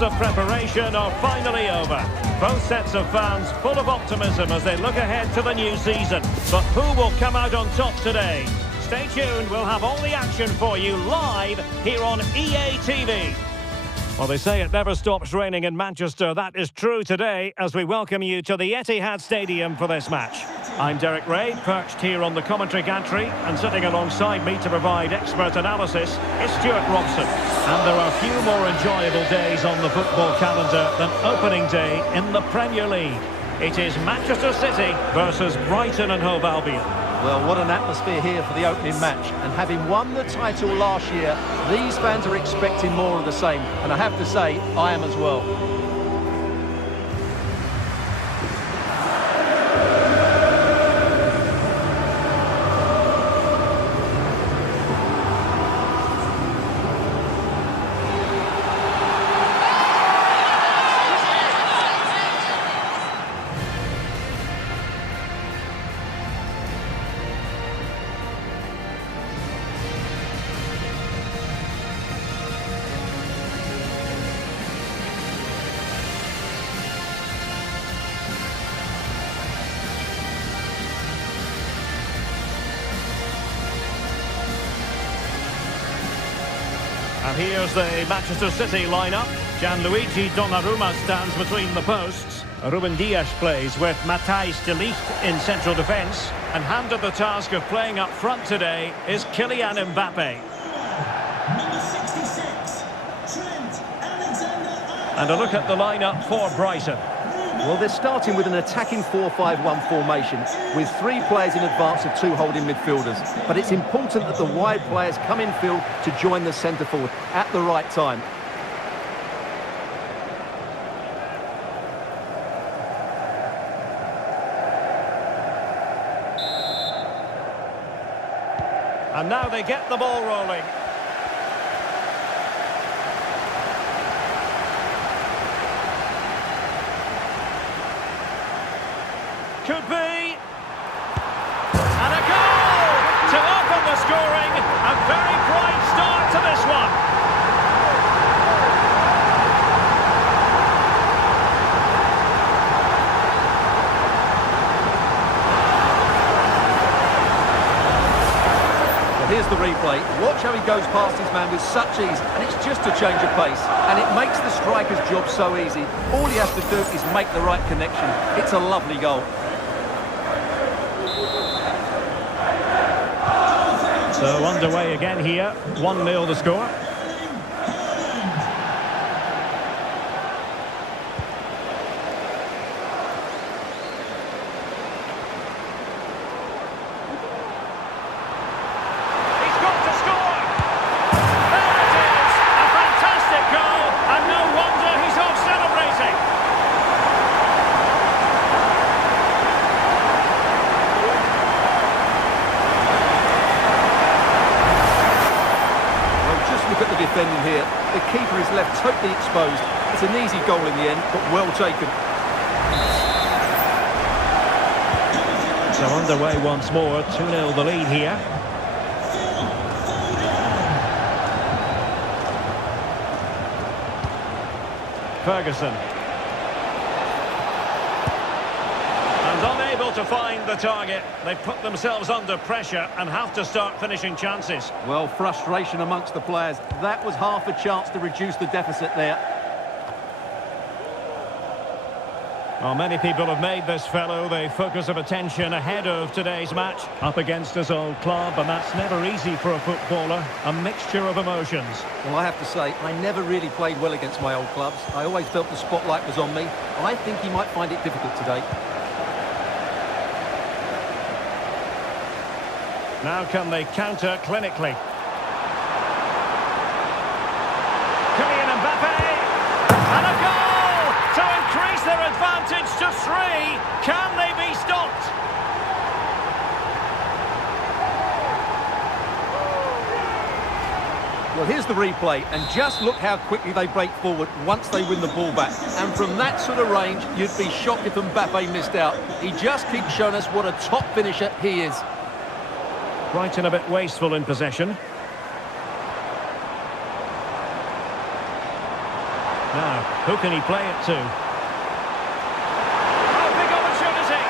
months of preparation are finally over. Both sets of fans full of optimism as they look ahead to the new season. But who will come out on top today? Stay tuned, we'll have all the action for you live here on EA TV. Well, they say it never stops raining in Manchester. That is true today as we welcome you to the Etihad Stadium for this match. I'm Derek Ray, perched here on the commentary gantry, and sitting alongside me to provide expert analysis is Stuart Robson. And there are few more enjoyable days on the football calendar than opening day in the Premier League. It is Manchester City versus Brighton and Hove Albion. Well, what an atmosphere here for the opening match. And having won the title last year, these fans are expecting more of the same. And I have to say, I am as well. And here's the Manchester City lineup. Gianluigi Donnarumma stands between the posts. Ruben Dias plays with Matthijs de Ligt in central defence. And handed the task of playing up front today is Kylian Mbappe. Number 66, Trent Alexander-Arnold. And a look at the lineup for Brighton. Well, they're starting with an attacking 4-5-1 formation with 3 players in advance of 2 holding midfielders. But it's important that the wide players come in field to join the centre forward at the right time. And now they get the ball rolling. Could be. And a goal to open the scoring. A very bright start to this one. Well, here's the replay. Watch how he goes past his man with such ease, and it's just a change of pace. And it makes the striker's job so easy. All he has to do is make the right connection. It's a lovely goal. So underway again here, 1-0 the score. He's got to score! There it is! A fantastic goal, and no wonder he's off celebrating. Look at the defending here. The keeper is left totally exposed. It's an easy goal in the end, but well taken. So underway once more, 2-0 the lead here. Ferguson. And unable to find the target. They've put themselves under pressure and have to start finishing chances. Well, frustration amongst the players. That was half a chance to reduce the deficit there. Well, many people have made this fellow the focus of attention ahead of today's match. Up against his old club, and that's never easy for a footballer. A mixture of emotions. Well, I have to say, I never really played well against my old clubs. I always felt the spotlight was on me. I think he might find it difficult today. Now can they counter clinically? Kylian Mbappe! And a goal to increase their advantage to 3. Can they be stopped? Well, here's the replay, and just look how quickly they break forward once they win the ball back. And from that sort of range, you'd be shocked if Mbappe missed out. He just keeps showing us what a top finisher he is. Brighton a bit wasteful in possession. Now, Who can he play it to? Oh, big opportunity!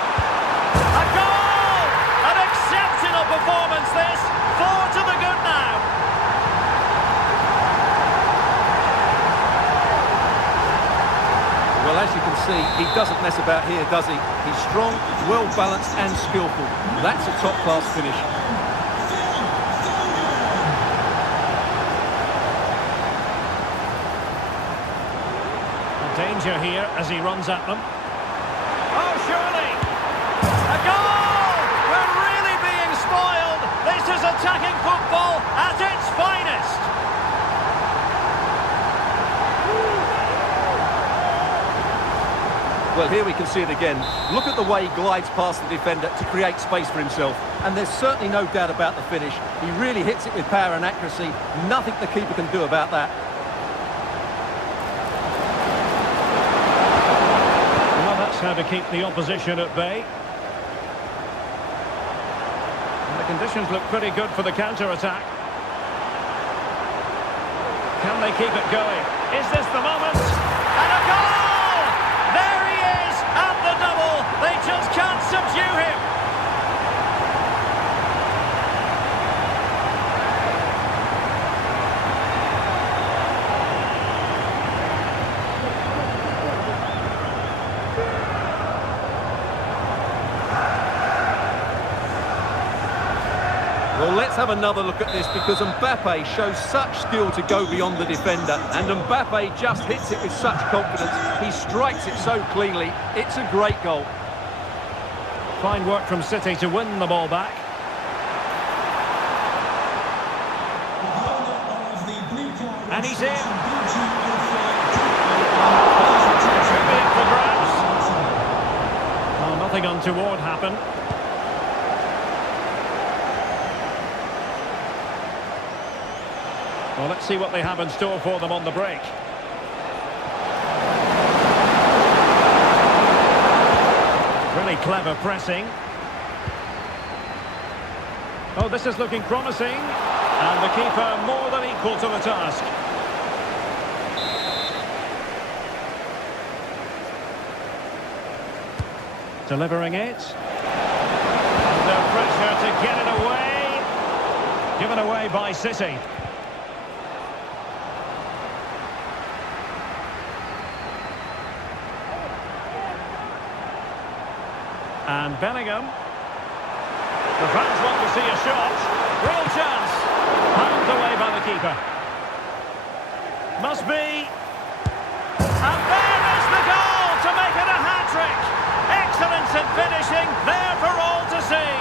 A goal! An exceptional performance this! 4 to the good now! Well, as you can see, he doesn't mess about here, does he? He's strong, well-balanced and skillful. That's a top-class finish. Danger here as he runs at them. Oh, surely! A goal! We're really being spoiled! This is attacking football at its finest! Well, here we can see it again. Look at the way he glides past the defender to create space for himself. And there's certainly no doubt about the finish. He really hits it with power and accuracy. Nothing the keeper can do about that. How to keep the opposition at bay. And the conditions look pretty good for the counter-attack. Can they keep it going? Is this the moment? And a goal! There he is at the double. They just can't subdue him. Well, let's have another look at this because Mbappe shows such skill to go beyond the defender, and Mbappe just hits it with such confidence. He strikes it so cleanly. It's a great goal. Fine work from City to win the ball back. And he's in. Should be up for grabs. Oh, nothing untoward happened. Well, let's see what they have in store for them on the break. Really clever pressing. Oh, this is looking promising. And the keeper more than equal to the task. Delivering it. Under pressure to get it away. Given away by City. And Bellingham. The fans want to see a shot. Real chance. Handed away by the keeper. Must be. And there is the goal to make it a hat-trick. Excellence in finishing, there for all to see.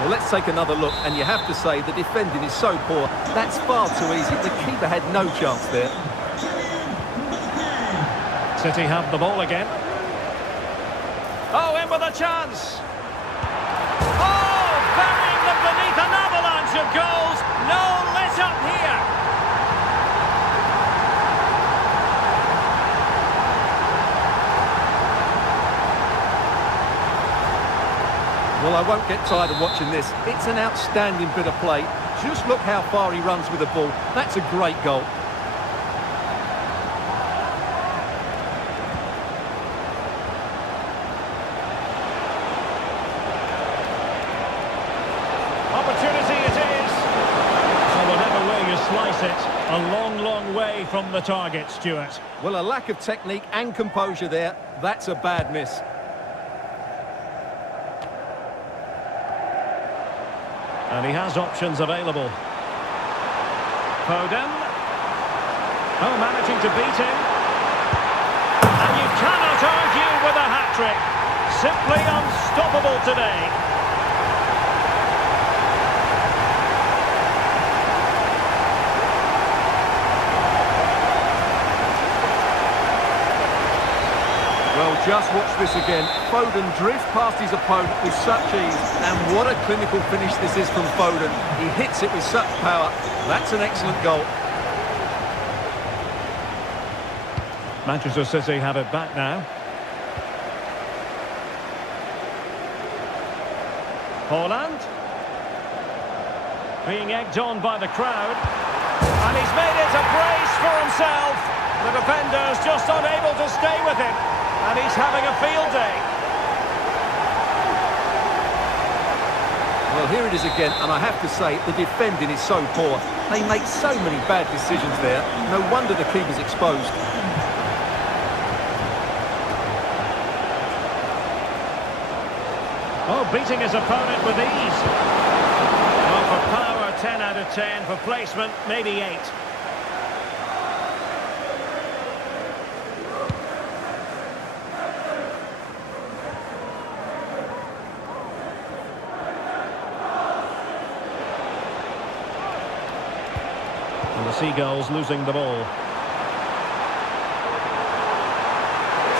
Well, let's take another look, and you have to say the defending is so poor. That's far too easy. The keeper had no chance there. City have the ball again. Oh, in with a chance. Oh, burying them beneath an avalanche of goals. No let up here. Well, I won't get tired of watching this. It's an outstanding bit of play. Just look how far he runs with the ball. That's a great goal. A long, long way from the target, Stuart. Well, a lack of technique and composure there. That's a bad miss. And he has options available. Foden. Oh, managing to beat him. And you cannot argue with a hat-trick. Simply unstoppable today. Well, just watch this again. Foden drifts past his opponent with such ease. And what a clinical finish this is from Foden. He hits it with such power. That's an excellent goal. Manchester City have it back now. Haaland. Being egged on by the crowd. And he's made it a brace for himself. The defender's just unable to stay with him. And he's having a field day. Well, here it is again, and I have to say, the defending is so poor. They make so many bad decisions there. No wonder the keeper's exposed. Oh, beating his opponent with ease. Well, for power, 10 out of 10. For placement, maybe 8. And the Seagulls losing the ball.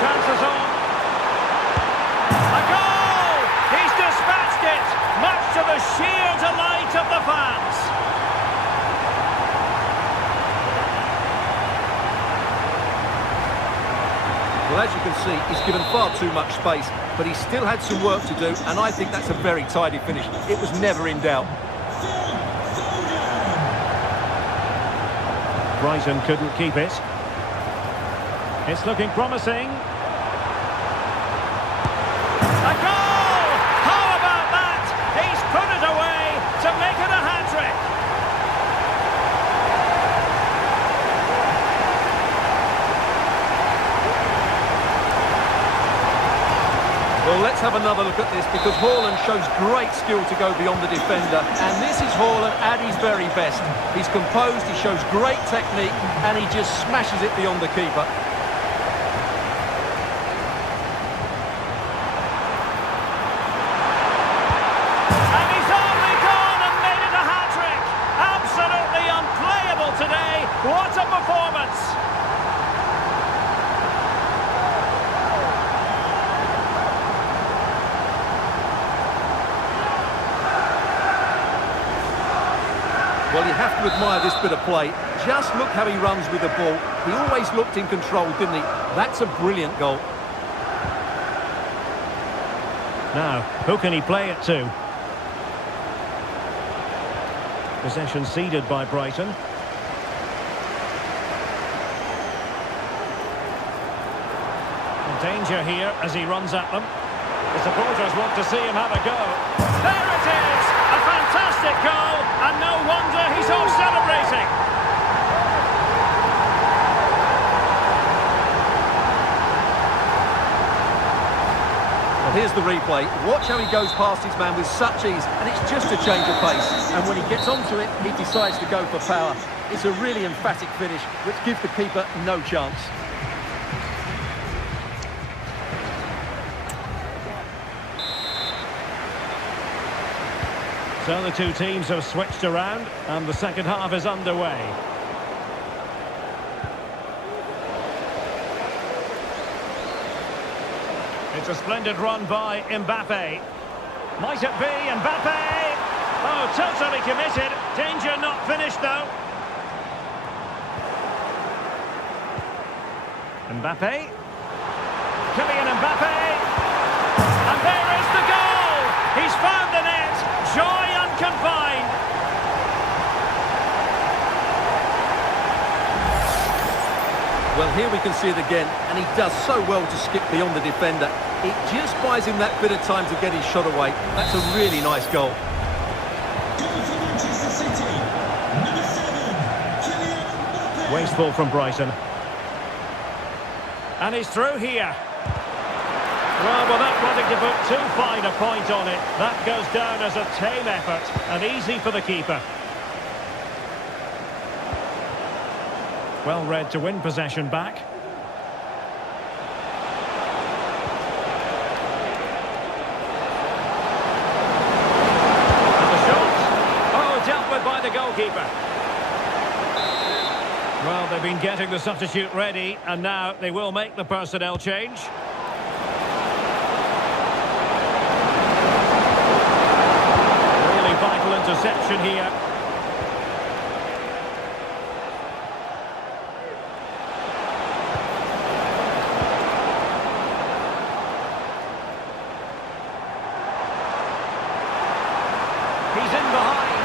Chances on. A goal! He's dispatched it, much to the sheer delight of the fans. Well, as you can see, he's given far too much space, but he still had some work to do, and I think that's a very tidy finish. It was never in doubt. Brighton couldn't keep it. It's looking promising. A goal! How about that? He's put it away to make it a hat-trick. Well, let's have another look at this, because Haaland shows great skill to go beyond the defender. And this is Haaland at his very best. He's composed, he shows great technique, and he just smashes it beyond the keeper. And he's only gone and made it a hat-trick. Absolutely unplayable today. What a performance. Well, you have to admire this bit of play. Just look how he runs with the ball. He always looked in control, didn't he? That's a brilliant goal. Now, who can he play it to? Possession ceded by Brighton. In danger here as he runs at them. The supporters want to see him have a go. There it is! A fantastic goal, and no wonder he's off celebrating. Well, here's the replay. Watch how he goes past his man with such ease, and it's just a change of pace. And when he gets onto it, he decides to go for power. It's a really emphatic finish, which gives the keeper no chance. So the two teams have switched around, and the second half is underway. It's a splendid run by Mbappe. Might it be Mbappe? Oh, totally committed. Danger not finished, though. Mbappe. Kylian Mbappe. And there is the goal! He's found the net. Joy unconfined. Well, here we can see it again, and he does so well to skip beyond the defender. It just buys him that bit of time to get his shot away. That's a really nice goal. Goal for Manchester City. Number 7, Kylian Mbappe. Wasteful from Brighton. And he's through here. Well, without wanting to put too fine a point on it, that goes down as a tame effort and easy for the keeper. Well read to win possession back. And the shot. Oh, dealt with by the goalkeeper. Well, they've been getting the substitute ready, and now they will make the personnel change. Really vital interception here. He's in behind.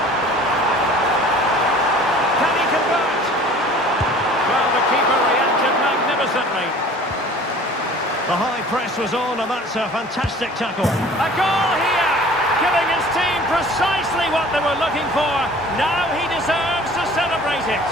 The high press was on, and that's a fantastic tackle. A goal here, giving his team precisely what they were looking for. Now he deserves to celebrate it.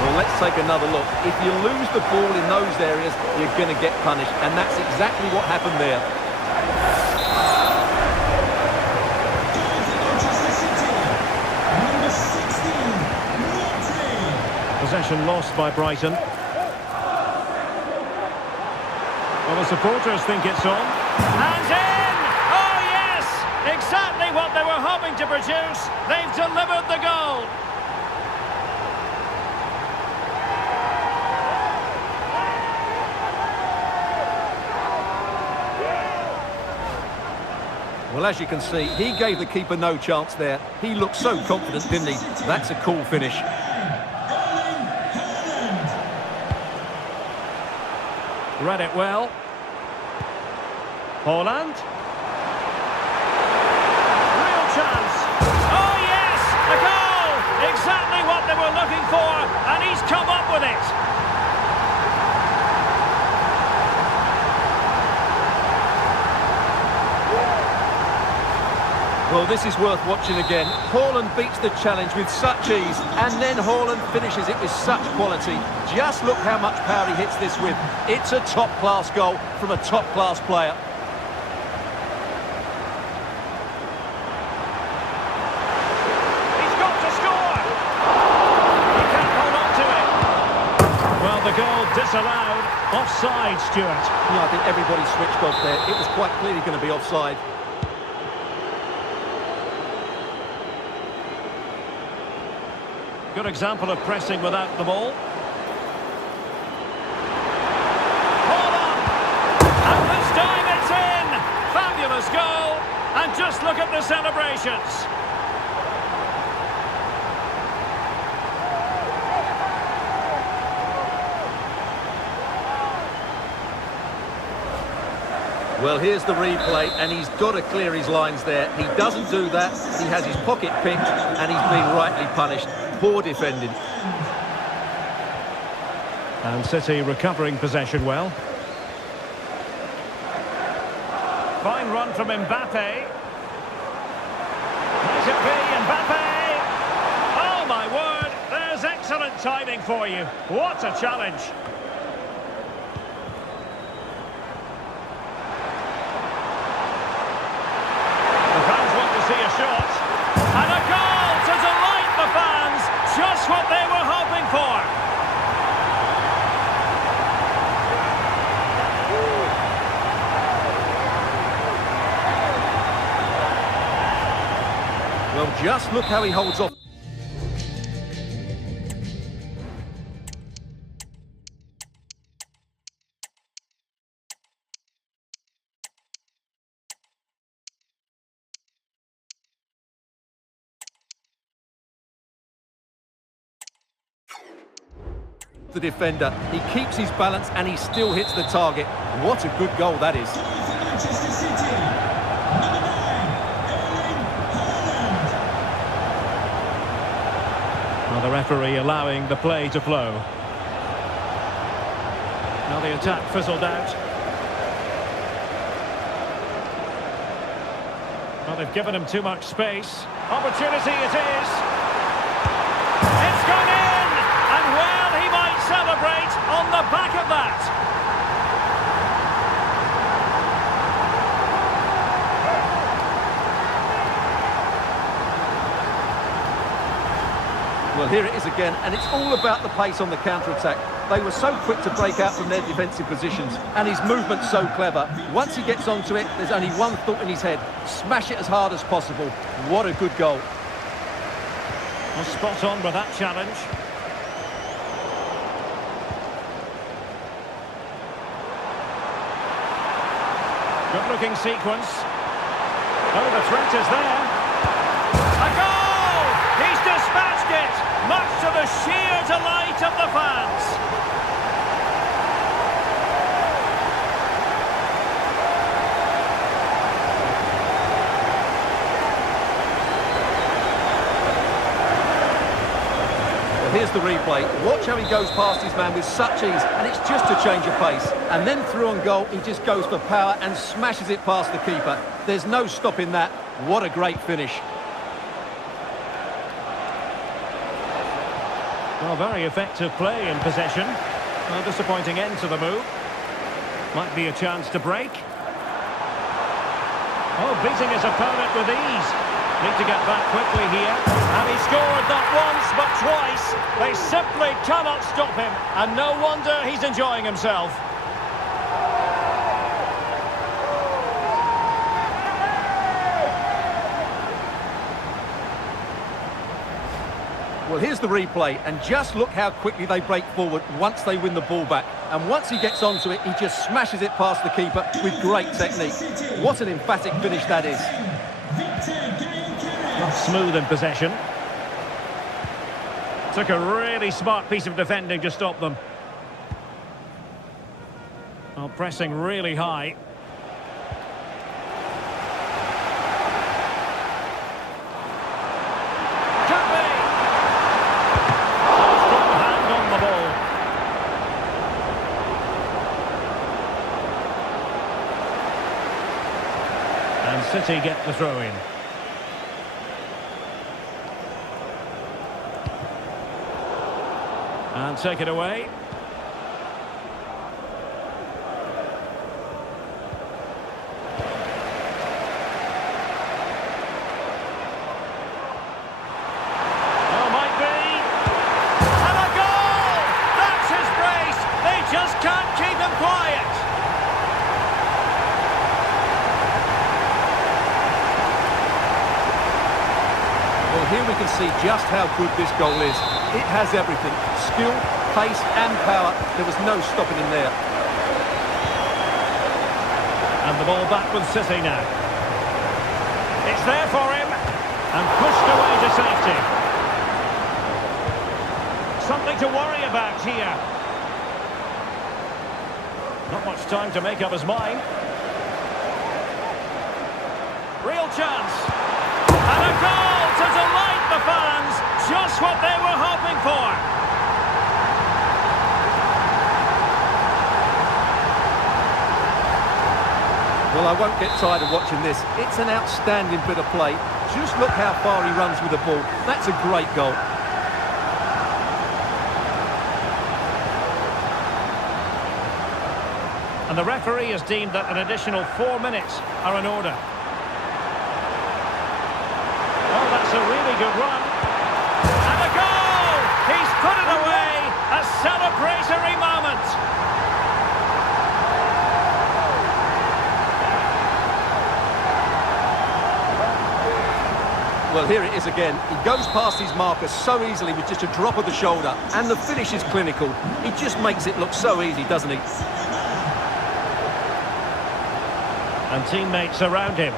Well, let's take another look. If you lose the ball in those areas, you're going to get punished, and that's exactly what happened there. Possession lost by Brighton. Well, the supporters think it's on. And in! Oh, yes! Exactly what they were hoping to produce. They've delivered the goal. Well, as you can see, he gave the keeper no chance there. He looked so confident, didn't he? That's a cool finish. Read it well. Haaland. Real chance. Oh, yes! A goal! Exactly what they were looking for, and he's come up with it. Well, this is worth watching again. Haaland beats the challenge with such ease, and then Haaland finishes it with such quality. Just look how much power he hits this with. It's a top-class goal from a top-class player. He's got to score! He can't hold on to it. Well, the goal disallowed. Offside, Stuart. Yeah, I think everybody switched off there. It was quite clearly going to be offside. Good example of pressing without the ball. Hold on! And this time it's in! Fabulous goal! And just look at the celebrations. Well, here's the replay, and he's got to clear his lines there. He doesn't do that. He has his pocket picked, and he's been rightly punished. Poor defending. And City recovering possession well. Fine run from Mbappe. Might it be Mbappe? Oh my word, there's excellent timing for you. What a challenge. The fans want to see a shot. And a goal to delight the fans. Just what they were hoping for. Well, just look how he holds off. The defender, he keeps his balance and he still hits the target. What a good goal that is. Manchester City, number 9, Well, the referee allowing the play to flow. Now the attack fizzled out. Well, they've given him too much space. Opportunity it is. It's gone in! And well, he might celebrate on the back of that. Well, here it is again, and it's all about the pace on the counter-attack. They were so quick to break out from their defensive positions, and his movement's so clever. Once he gets onto it, there's only one thought in his head: smash it as hard as possible. What a good goal. Well, spot on with that challenge. Good-looking sequence. Oh, the threat is there. A goal! He's dispatched it, much to the sheer delight of the fans. Well, here's the replay. Watch how he goes past his man with such ease, and it's just a change of pace. And then through on goal, he just goes for power and smashes it past the keeper. There's no stopping that. What a great finish. Well, very effective play in possession. A disappointing end to the move. Might be a chance to break. Oh, beating his opponent with ease. Need to get back quickly here. And he scored not once, but twice. They simply cannot stop him. And no wonder he's enjoying himself. Well, here's the replay, and just look how quickly they break forward once they win the ball back. And once he gets onto it, he just smashes it past the keeper with great technique. What an emphatic finish that is. Not smooth in possession. Took a really smart piece of defending to stop them. Well, pressing really high. Could be. Strong hand on the ball. And City get the throw in. And take it away. Oh, might be. And a goal! That's his brace. They just can't keep him quiet. Well, here we can see just how good this goal is. It has everything. Skill, pace and power. There was no stopping him there. And the ball back with City now. It's there for him. And pushed away to safety. Something to worry about here. Not much time to make up his mind. Real chance. And a goal to delight the fans. Just what they were hoping for. Well, I won't get tired of watching this. It's an outstanding bit of play. Just look how far he runs with the ball. That's a great goal. And the referee has deemed that an additional 4 minutes are in order. Oh, that's a really good run. And a goal! He's put it away! A celebratory moment! Well, here it is again. He goes past his marker so easily with just a drop of the shoulder. And the finish is clinical. He just makes it look so easy, doesn't he? And teammates around him.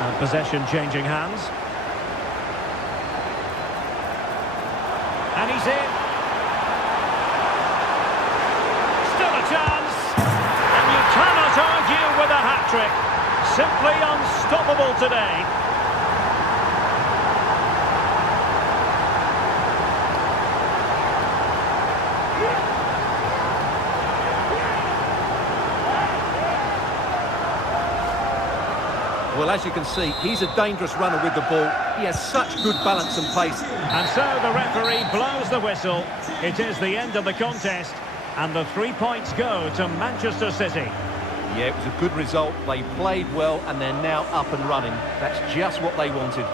And possession changing hands. And he's in. Still a chance. And you cannot argue with a hat-trick. Simply unstoppable today. Well, as you can see, he's a dangerous runner with the ball. He has such good balance and pace. And so the referee blows the whistle. It is the end of the contest. And the 3 points go to Manchester City. Yeah, it was a good result. They played well and they're now up and running. That's just what they wanted.